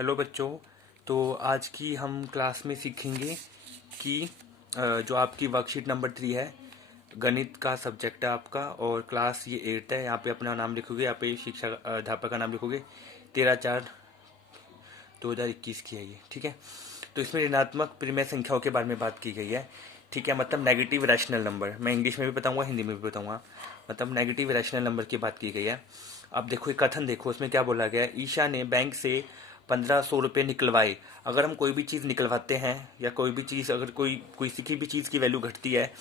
Hello बच्चों। तो आज की हम क्लास में सीखेंगे कि जो आपकी वर्कशीट नंबर 3 है, गणित का सब्जेक्ट है आपका, और क्लास ये 8 है। यहाँ पे अपना नाम लिखोगे, यहाँ पे शिक्षा अध्यापक का नाम लिखोगे। 13/4/2021 की है ये, ठीक है। तो इसमें ऋणात्मक परिमेय संख्याओं के बारे में बात की गई है, ठीक है। मतलब नेगेटिव रैशनल नंबर, मैं इंग्लिश में भी बताऊंगा, हिंदी में भी बताऊंगा। मतलब नेगेटिव रैशनल नंबर की बात की गई है। अब देखो, एक कथन देखो, इसमें क्या बोला गया है। ईशा ने बैंक से 1500 रुपये निकलवाए। अगर हम कोई भी चीज़ निकलवाते हैं या कोई भी चीज़, अगर कोई किसी भी चीज़ की वैल्यू घटती है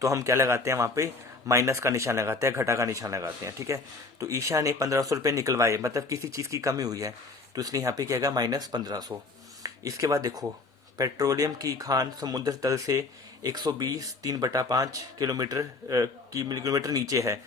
तो हम क्या लगाते हैं, वहाँ पे माइनस का निशान लगाते हैं, घटा का निशान लगाते हैं, ठीक है। तो ईशा ने 1500 रुपये निकलवाए, मतलब किसी चीज़ की कमी हुई है, तो इसलिए यहाँ पे क्या आएगा, -1500। इसके बाद देखो, पेट्रोलियम की खान समुद्र तल से 120 3/5 किलोमीटर नीचे है।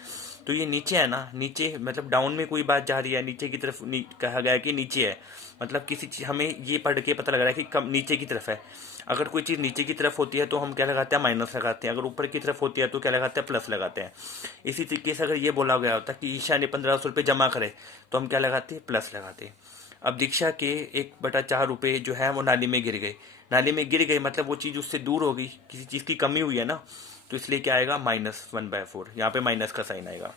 तो ये नीचे है ना, नीचे मतलब डाउन में कोई बात जा रही है, नीचे की तरफ कहा गया है कि नीचे है। मतलब किसी चीज हमें ये पढ़ के पता लग रहा है कि कम नीचे की तरफ है। अगर कोई चीज़ नीचे की तरफ होती है तो हम क्या लगाते हैं, माइनस लगाते हैं। अगर ऊपर की तरफ होती है तो क्या लगाते हैं, प्लस लगाते हैं। इसी तरीके से अगर ये बोला गया होता कि ईशा ने 1500 रुपये जमा करे, तो हम क्या लगाते हैं, प्लस लगाते हैं। अब दीक्षा के 1/4 रुपये जो है वो नाली में गिर गए। नाली में गिर गए मतलब वो चीज़ उससे दूर हो गई, किसी चीज़ की कमी हुई है ना, तो इसलिए क्या आएगा, -1/4। यहाँ पे माइनस का साइन आएगा।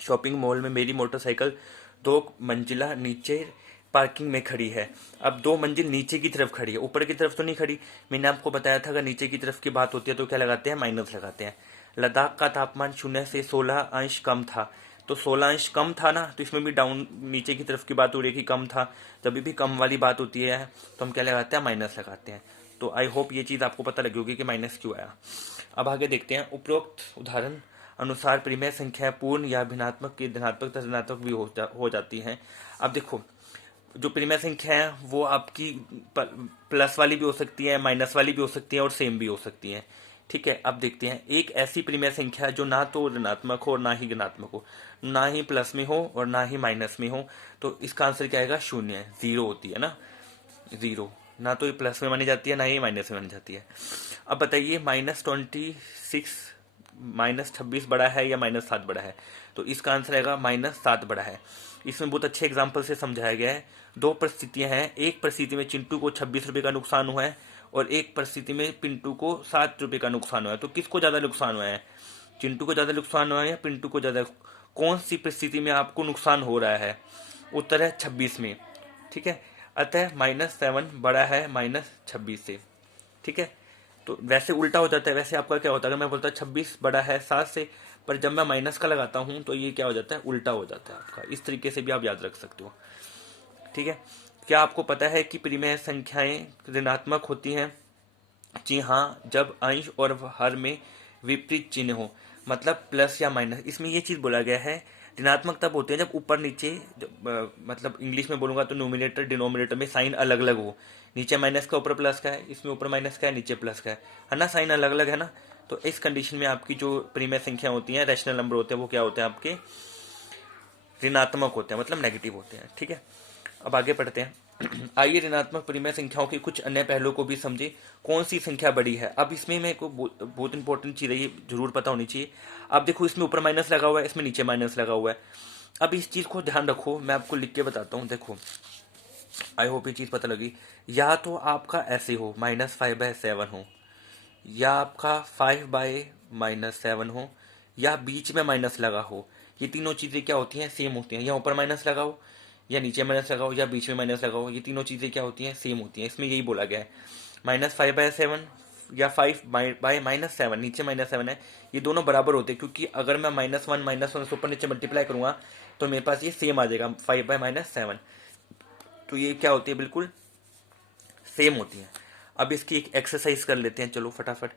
शॉपिंग मॉल में मेरी मोटरसाइकिल 2 मंजिला नीचे पार्किंग में खड़ी है। अब 2 मंजिल नीचे की तरफ खड़ी है, ऊपर की तरफ तो नहीं खड़ी। मैंने आपको बताया था अगर नीचे की तरफ की बात होती है तो क्या लगाते हैं, माइनस लगाते हैं। लद्दाख का तापमान 0 से 16 अंश कम था। तो 16 अंश कम था ना, तो इसमें भी डाउन नीचे की तरफ की बात हो रही है कि कम था। जब भी कम वाली बात होती है तो हम क्या लगाते हैं, माइनस लगाते हैं। तो आई होप ये चीज़ आपको पता लगी होगी कि माइनस क्यों आया। अब आगे देखते हैं। उपरोक्त उदाहरण अनुसार परिमेय संख्या पूर्ण या भिन्नात्मक की धनात्मक तथा ऋणात्मक भी हो जाती हैं। अब देखो, जो परिमेय संख्या है वो आपकी प्लस वाली भी हो सकती है, माइनस वाली भी हो सकती है, और सेम भी हो सकती है, ठीक है। अब देखते हैं, एक ऐसी परिमेय संख्या जो ना तो ऋणात्मक हो और ना ही धनात्मक हो, ना ही प्लस में हो और ना ही माइनस में हो, तो इसका आंसर क्या आएगा, 0, 0 होती है ना, 0। ना तो ये प्लस में मानी जाती है, ना ही माइनस में मानी जाती है। अब बताइए, -26 बड़ा है या -7 बड़ा है, तो इसका आंसर आएगा -7 बड़ा है। इसमें बहुत अच्छे एग्जाम्पल से समझाया गया है। 2 परिस्थितियां हैं। एक परिस्थिति में चिंटू को 26 रुपये का नुकसान हुआ है, और एक परिस्थिति में पिंटू को 7 रुपये का नुकसान हुआ है। तो किसको ज़्यादा नुकसान हुआ है, चिंटू को ज़्यादा नुकसान हुआ है या पिंटू को ज़्यादा? कौन सी परिस्थिति में आपको नुकसान हो रहा है? उत्तर है 26 में, ठीक है। अतः -7 बड़ा है -26 से, ठीक है। तो वैसे उल्टा हो जाता है, वैसे आपका क्या होता है, अगर मैं बोलता 26 बड़ा है 7 से, पर जब मैं माइनस का लगाता हूं तो ये क्या हो जाता है, उल्टा हो जाता है आपका। इस तरीके से भी आप याद रख सकते हो, ठीक है। क्या आपको पता है कि परिमेय संख्याएं ऋणात्मक होती हैं? जी हाँ, जब अंश और हर में विपरीत चिन्ह हो, मतलब प्लस या माइनस। इसमें ये चीज बोला गया है, ऋणात्मक तब होते हैं जब ऊपर नीचे, मतलब इंग्लिश में बोलूंगा तो न्यूमिनेटर डिनोमिनेटर में साइन अलग अलग हो। नीचे माइनस का, ऊपर प्लस का है, इसमें ऊपर माइनस का है, नीचे प्लस का है ना, साइन अलग अलग है ना। तो इस कंडीशन में आपकी जो परिमेय संख्या होती है, रैशनल नंबर होते हैं, वो क्या होते हैं, आपके ऋणात्मक होते हैं, मतलब नेगेटिव होते हैं, ठीक है। अब आगे पढ़ते हैं। आइए ऋणात्मक परिमेय संख्याओं के कुछ अन्य पहलुओं को भी समझे। कौन सी संख्या बड़ी है? अब इसमें मेरे को बहुत इंपॉर्टेंट चीज है, ये जरूर पता होनी चाहिए। अब देखो, इसमें ऊपर माइनस लगा हुआ है, इसमें नीचे माइनस लगा हुआ है। अब इस चीज को ध्यान रखो, मैं आपको लिख के बताता हूँ। देखो, आई होप ये चीज पता लगी। या तो आपका ऐसे हो, -5/7 हो, या आपका 5/-7 हो, या बीच में माइनस लगा हो। ये तीनों चीजें क्या होती हैं, सेम होती हैं। या ऊपर माइनस लगा हो, या नीचे माइनस लगा हो, या बीच में माइनस लगा हो, ये तीनों चीजें क्या होती हैं, सेम होती हैं। इसमें यही बोला गया है। -5/7 या 5/-7, नीचे -7 है, ये दोनों बराबर होते हैं, क्योंकि अगर मैं -1 से ऊपर नीचे मल्टीप्लाई करूंगा तो मेरे पास ये सेम आ जाएगा, 5/-7। तो ये क्या होती है, बिल्कुल सेम होती है। अब इसकी एक एक्सरसाइज कर लेते हैं, चलो फटाफट।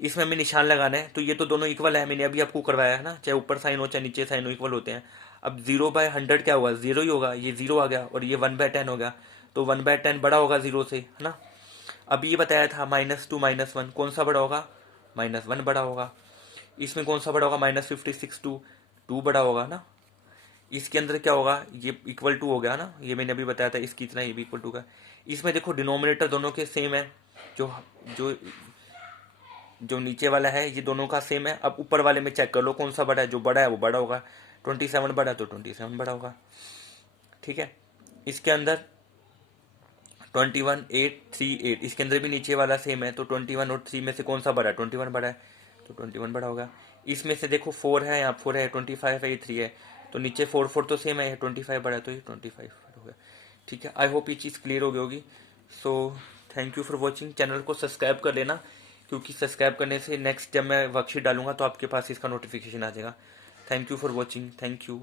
इसमें हमें निशान लगाना है, तो ये तो दोनों इक्वल है, मैंने अभी आपको करवाया है ना, चाहे ऊपर साइन हो चाहे नीचे साइन हो, इक्वल होते हैं। अब 0/100 क्या होगा, 0 ही होगा, ये 0 आ गया, और ये 1/10 हो गया, तो 1/10 बड़ा होगा 0 से, है ना। अब ये बताया था -2 -1 कौन सा बड़ा होगा, -1 बड़ा होगा। इसमें कौन सा बड़ा होगा, -56 2 बड़ा होगा ना। इसके अंदर क्या होगा, ये इक्वल टू हो गया ना, ये मैंने अभी बताया था, इसकी इतना ये भी इक्वल टू का। इसमें देखो, डिनोमिनेटर दोनों के सेम है, जो जो जो नीचे वाला है ये दोनों का सेम है। अब ऊपर वाले में चेक कर लो कौन सा बड़ा है, जो बड़ा है वो बड़ा होगा। 27 बड़ा है तो 27 बड़ा होगा, ठीक है। इसके अंदर 21,838, इसके अंदर भी नीचे वाला सेम है, तो 21 और 3 में से कौन सा बड़ा है? 21 बड़ा है, तो 21 बड़ा होगा। इसमें से देखो 4 है, यहाँ 4 है, 25 है, ये 3 है, तो नीचे 4 तो सेम है, 25 बड़ा है, तो ये 25 होगा। ठीक है, आई होप ये चीज़ क्लियर हो गई होगी। So thank you for watching. Channel को सब्सक्राइब कर लेना, क्योंकि सब्सक्राइब करने से नेक्स्ट जब मैं वर्कशीट डालूंगा तो आपके पास इसका नोटिफिकेशन आ जाएगा। Thank you for watching, thank you.